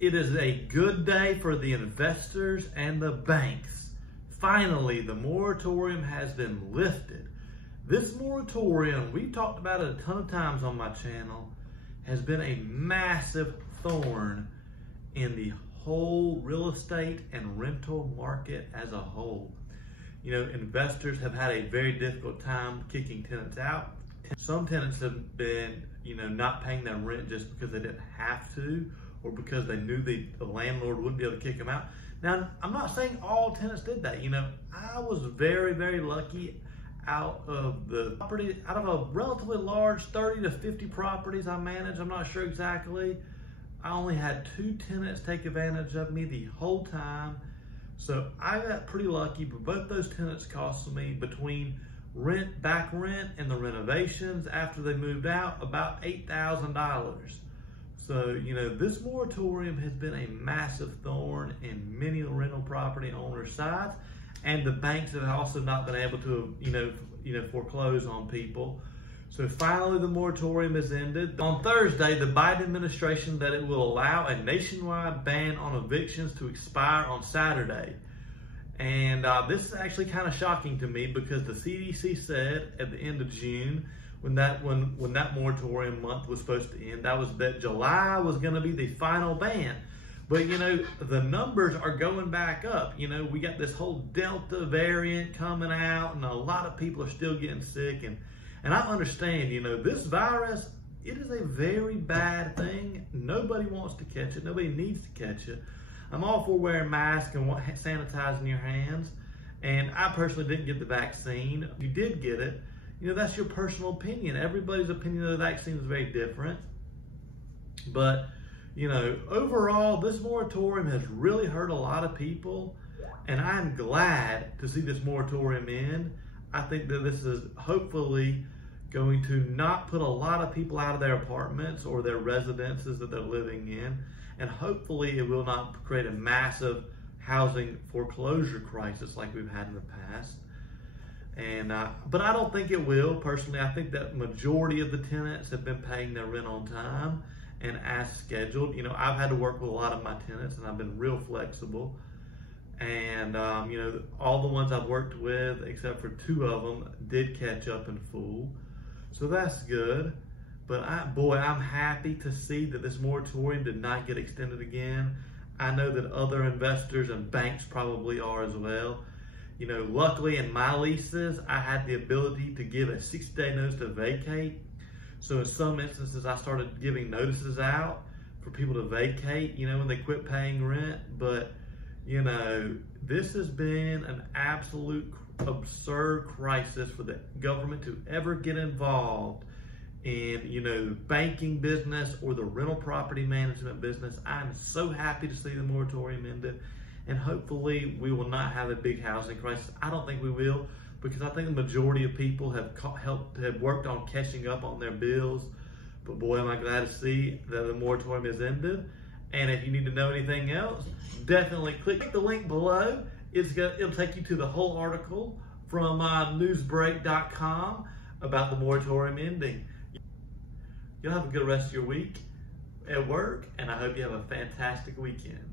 It is a good day for the investors and the banks. Finally, the moratorium has been lifted. This moratorium, we've talked about it a ton of times on my channel, has been a massive thorn in the whole real estate and rental market as a whole. You know, investors have had a very difficult time kicking tenants out. Some tenants have been, not paying their rent just because they didn't have to, or because they knew the landlord wouldn't be able to kick them out. Now, I'm not saying all tenants did that. I was very, very lucky. Out of a relatively large 30 to 50 properties I manage, I'm not sure exactly, I only had 2 tenants take advantage of me the whole time. So I got pretty lucky, but both those tenants cost me, between back rent and the renovations after they moved out, about $8,000. So, this moratorium has been a massive thorn in many rental property owners' sides, and the banks have also not been able to, foreclose on people. So finally, the moratorium has ended. On Thursday, the Biden administration that it will allow a nationwide ban on evictions to expire on Saturday. And this is actually kind of shocking to me, because the CDC said at the end of June, when that moratorium month was supposed to end, that July was going to be the final ban. But the numbers are going back up. We got this whole Delta variant coming out, and a lot of people are still getting sick. And I understand, this virus, it is a very bad thing. Nobody wants to catch it. Nobody needs to catch it. I'm all for wearing masks and sanitizing your hands. And I personally didn't get the vaccine. If you did get it, that's your personal opinion. Everybody's opinion of the vaccine is very different. But, overall, this moratorium has really hurt a lot of people. And I'm glad to see this moratorium end. I think that this is hopefully going to not put a lot of people out of their apartments or their residences that they're living in. And hopefully it will not create a massive housing foreclosure crisis like we've had in the past. But I don't think it will. Personally, I think that majority of the tenants have been paying their rent on time and as scheduled. I've had to work with a lot of my tenants, and I've been real flexible. And, all the ones I've worked with, except for 2 of them, did catch up in full. So that's good. But I'm happy to see that this moratorium did not get extended again. I know that other investors and banks probably are as well. Luckily in my leases, I had the ability to give a 60-day notice to vacate. So in some instances, I started giving notices out for people to vacate, when they quit paying rent. But this has been an absolute absurd crisis for the government to ever get involved in, the banking business or the rental property management business. I'm so happy to see the moratorium ended, and hopefully we will not have a big housing crisis. I don't think we will, because I think the majority of people have worked on catching up on their bills. But boy, am I glad to see that the moratorium has ended. And if you need to know anything else, definitely click the link below. It'll take you to the whole article from newsbreak.com about the moratorium ending. You'll have a good rest of your week at work, and I hope you have a fantastic weekend.